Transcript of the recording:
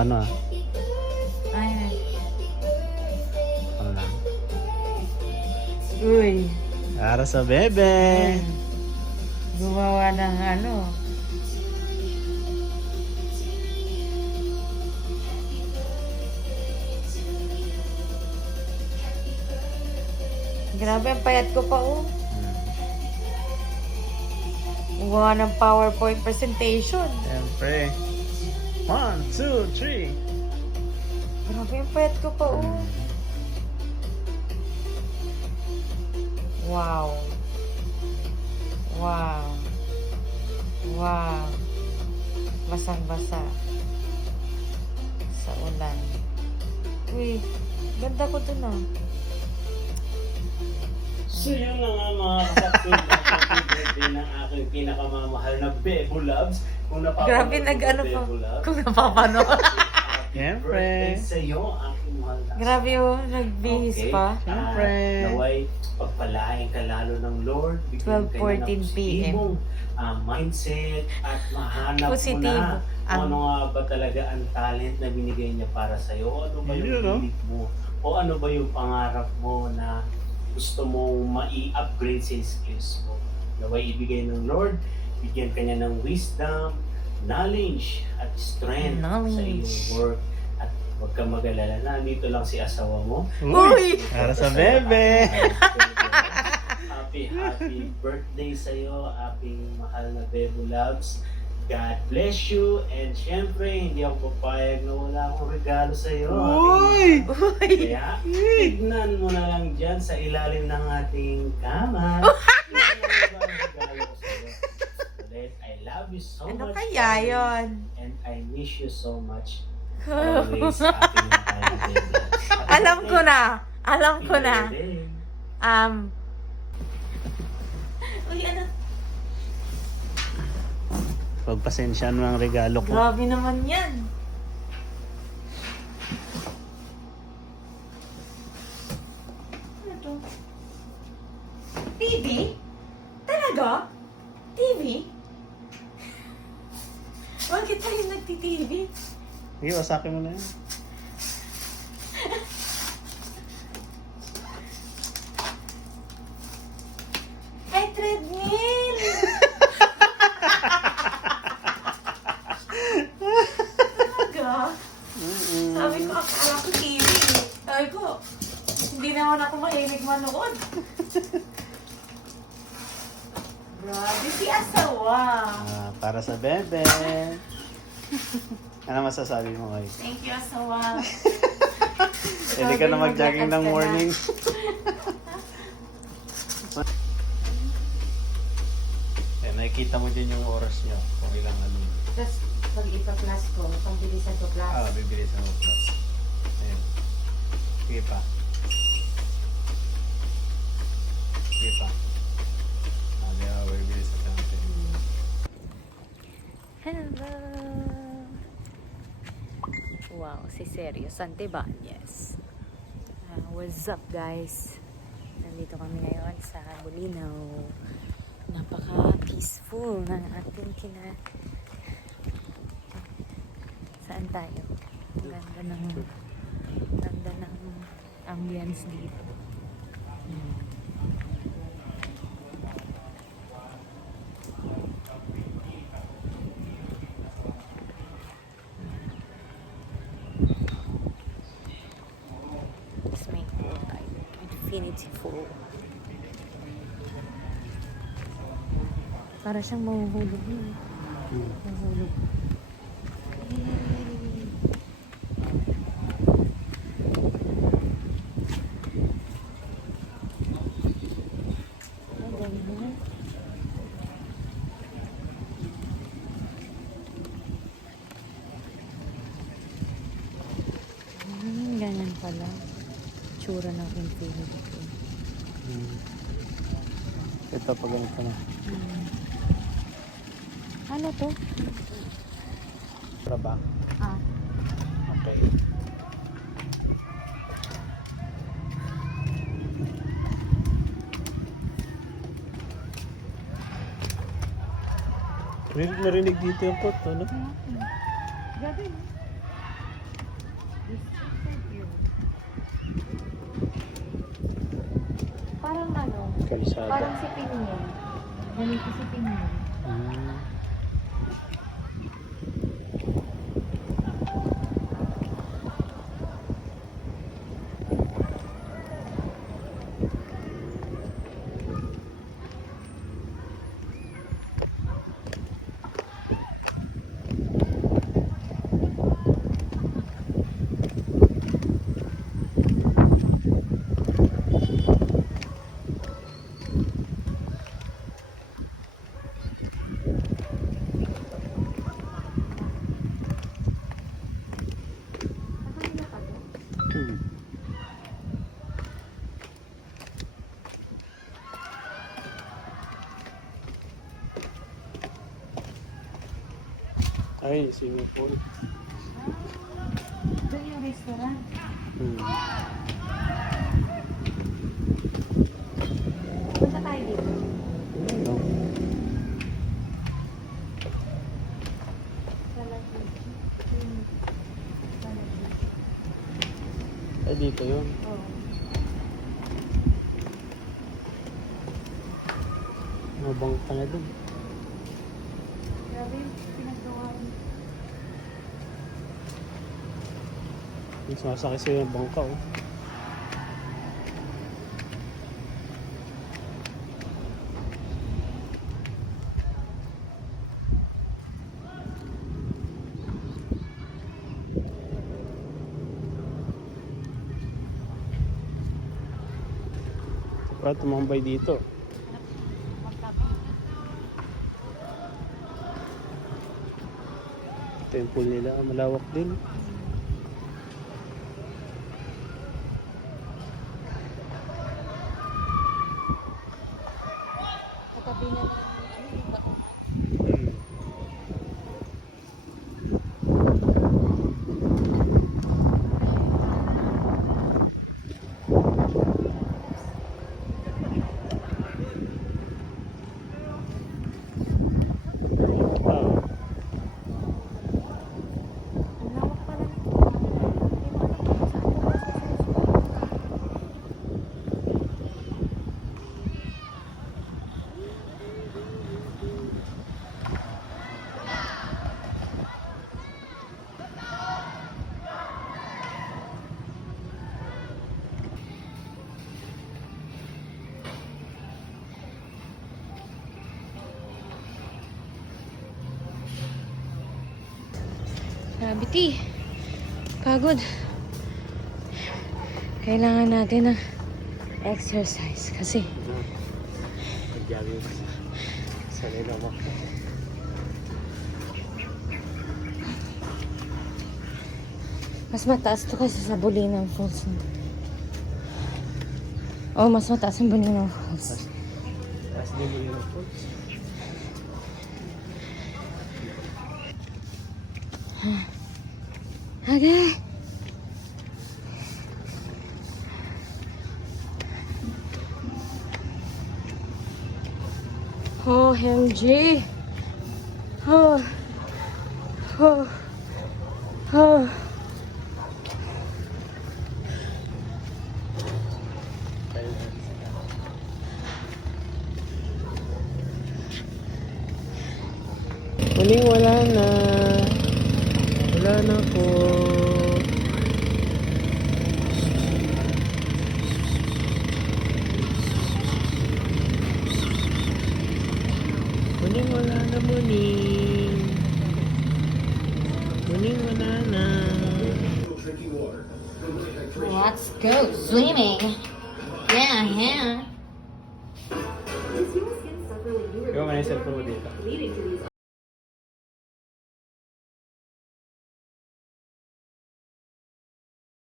Ano ah? Ay. Ano lang? Uy. Para sa bebe. Gumawa ng ano. Grabe, ang payat ko pa oh. Gumawa ng PowerPoint presentation. Siyempre. 1, 2, 3. Grabe, ang payat ko pa oh. Wow. Wow. Wow. Basang-basa. Sa ulan. Uy, ganda ko dun ah. So yun na nga mga kapatid, happy birthday ng aking pinakamamahal na Bebo Loves. Kung napapanood Grabe, mo nag-ano pa. Bebo Loves, Kung napapanood. Siyempre. Birthday sa'yo, aking mahal na. Grabe oh, nagbihis Okay. pa. Siyempre. Naway, pagpalain ka lalo ng Lord. Bigyan ka niya ng 12:14 PM. positibong mindset at mahanap mo Positibo. na kung ano nga ba talaga ang talent na binigay niya para sa'yo. O ano ba yung hilig mo? O ano ba yung pangarap mo na gusto mong mai-upgrade sa skills mo. Naway ibigay ng Lord, bigyan ka niya ng wisdom, knowledge, at strength sa iyong work. At huwag kang mag-alala, nandito lang si asawa mo. Uy! Para sa bebe! Happy birthday sa iyo, aking mahal na Bebo Loves. God bless you, and syempre, hindi ako papayag na wala akong regalo sa iyo. Uy! Kaya, tignan mo na lang dyan sa ilalim ng ating kama. Regalo ko sa'yo. Ulit, I love you so Ano much. kaya yon? And I miss you so much. Always, aking mahal na Bebo Loves. Alam ko na. Alam ko na. Birthday. Uy, ano? Pagpasensyahan mo ang regalo ko. Grabe naman yan. Ano to? TV? Talaga? TV? Bakit tayo nagti-TV? Sige, wasakin mo na yan. Ay, treadmill! Talaga? Sabi ko, akala ko TV. Sabi ko, hindi naman ako mahilig manood. Grabe si asawa. Para sa bebe. Ano masasabi mo, Ay? Thank you, asawa. Hindi ka na mag-jogging ng morning. Eh, nakikita mo din yung oras niyo. Kung ilang ano. Tapos, pag ipa-plus ko, pambilisan ko plus. Bibilisan mo plus. Ayun. Sige pa. Sige pa. Di ba, bibilisan ka natin. Hello! Wow, si Sergio Santibanez. What's up, guys? Nandito kami ngayon sa Bulinaw. Napaka-peaceful ng ating Saan tayo? Ang ganda ng ambience dito. Tapos may pool tayo. Infinity pool. Para siyang mahuhulog yun. Mahuhulog. Ganyan pala. Tsura ng infinity pool. Ito, pag ganito na. Ano to? Para ba? Okay. Narinig dito yung pot, ano? Gabi. Parang ano, Kalsada. parang si Pinyin. Ganito si Pinyin. Hmm. Nakahila ka to? Hmm. Ay, swimming pool. Doon yung restaurant. Hmm. Punta tayo dito. Ano? Salakiki. Salakiki. Ay, dito yun. Oo. Mabang ka na dun. Grabe yung pinagawa mo. Yung sasakay sa'yo yung bangka, oh. Para tumambay dito. Temple nila, malawak din. Katabi na lang yung ano, yung bato. Hmm. Ah, Ang lawak pala nito. Hindi mo alam kung saan ko basta sa Grabe, T. Pagod. Kailangan natin ng exercise kasi pag-jogging. Sanay na ako. mas mataas to kasi sa Bulinang Falls. Oh, mas mataas ang Bulinang Falls. Tapos din mo yung falls. Okay. OMG. Oh. Oh. Oh. Muling wala na. Wala na po. Muling wala na, muling. Muling wala na. Let's go swimming. Yeah, yeah. Ikaw man yung cellphone mo dito. Leading to these